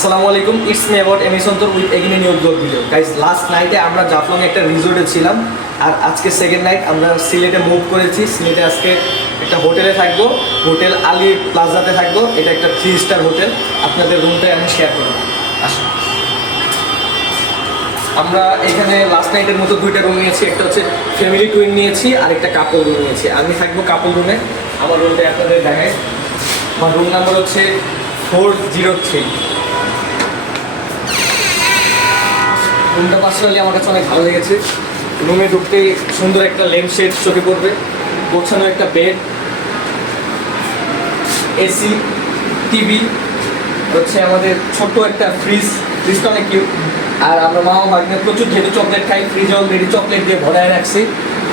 আসসালামু আলাইকুম, it's me about M S Antor with again new blog video. Guys, last নাইটে আমরা জাফলংয়ে একটা রিসোর্টে ছিলাম, আর আজকে সেকেন্ড নাইট আমরা সিলেটে মুভ করেছি। সিলেটে আজকে একটা হোটেলে থাকবো, হোটেল আলী প্লাজাতে থাকবো। এটা একটা 3 স্টার হোটেল। আপনাদের রুমটাই আমি শেয়ার করবো। আসুন, আমরা এখানে লাস্ট নাইটের মতো 2টা রুম নিয়েছি। একটা হচ্ছে ফ্যামিলি টুইন নিয়েছি, আর একটা কাপল রুম নিয়েছি। আমি থাকবো কাপল রুমে। আমার রুমটা আপনাদের দেখায়। আমার রুম নাম্বার হচ্ছে 403। রুমটা পার্সোনালি আমার কাছে অনেক ভালো লেগেছে। রুমে ঢুকতেই সুন্দর একটা ল্যাম্প শেড চোখে পড়বে, গোছানো একটা বেড, এসি, টিভি, হচ্ছে আমাদের ছোট্ট একটা ফ্রিজটা অনেক কিউট। আর আমরা মামা ভাগ্নে প্রচুর যেহেতু চকলেট খাই, ফ্রিজে অলরেডি চকলেট দিয়ে ভরায় রাখছি।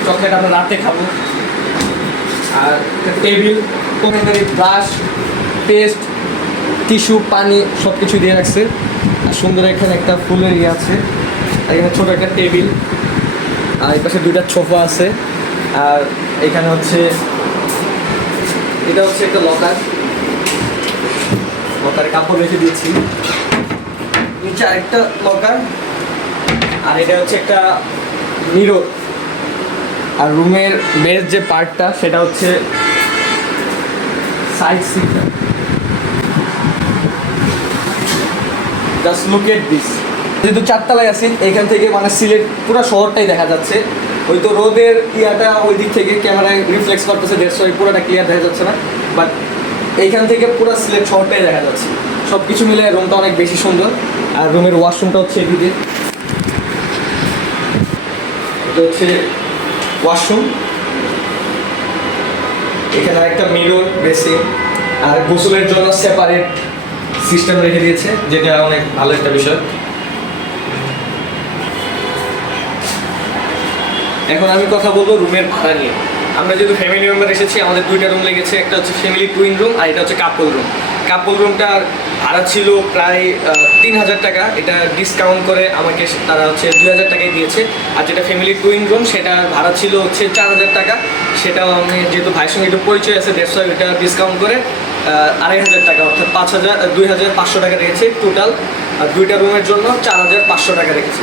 চকলেট আমরা রাতে খাবো। আর table, commentary, brush, paste, tissue, পানি সব কিছু দিয়ে রাখছে। আর সুন্দর এখানে একটা ফুলের ইয়ে আছে। আর এখানে ছোটো একটা টেবিল, আর এই পাশে 2টা সোফা আছে। আর এখানে হচ্ছে এটা হচ্ছে একটা লকারে কাপড় রেখে দিয়েছি। নিচে আরেকটা লকার, আর এটা হচ্ছে একটা মিরর। আর রুমের বেস্ট যে পার্টটা সেটা হচ্ছে সাইড সিটটা। Just look at this. যেহেতু 4 তলায় আছি, এখান থেকে মানে সিলেট পুরো শহরটাই দেখা যাচ্ছে। ওই তো রোদের ইয়াটা ওই দিক থেকে ক্যামেরায় রিফ্লেক্স করতেছে, দেড়শো পুরোটা ক্লিয়ার দেখা যাচ্ছে না, বাট এইখান থেকে পুরো সিলেট শহরটাই দেখা যাচ্ছে। সব কিছু মিলে রুমটা অনেক বেশি সুন্দর। আর রুমের ওয়াশরুমটা হচ্ছে এদিকে। এটা হচ্ছে ওয়াশরুম। এখানে একটা মিরর, বেসিন, আর গোসলের জন্য সেপারেট সিস্টেম রেখে দিয়েছে, যেটা অনেক ভালো একটা বিষয়। এখন আমি কথা বলবো রুমের ভাড়া নিয়ে। আমরা যেহেতু ফ্যামিলি মেম্বার এসেছি, আমাদের 2টা রুম লেগেছে। একটা হচ্ছে ফ্যামিলি টুইন রুম, আর এটা হচ্ছে কাপল রুম। কাপল রুমটার ভাড়া ছিল প্রায় 3000 টাকা। এটা ডিসকাউন্ট করে আমাকে তারা হচ্ছে 2000 টাকায় দিয়েছে। আর যেটা ফ্যামিলি টুইন রুম সেটার ভাড়া ছিল হচ্ছে 4000 টাকা। সেটাও আমি যেহেতু ভাইয়ের সঙ্গে একটু পরিচয় আছে, 150 এটা ডিসকাউন্ট করে 2500 টাকা, অর্থাৎ 2500 টাকা রেখেছে টোটাল। আর 2টা রুমের জন্য 4500 টাকা রেখেছে।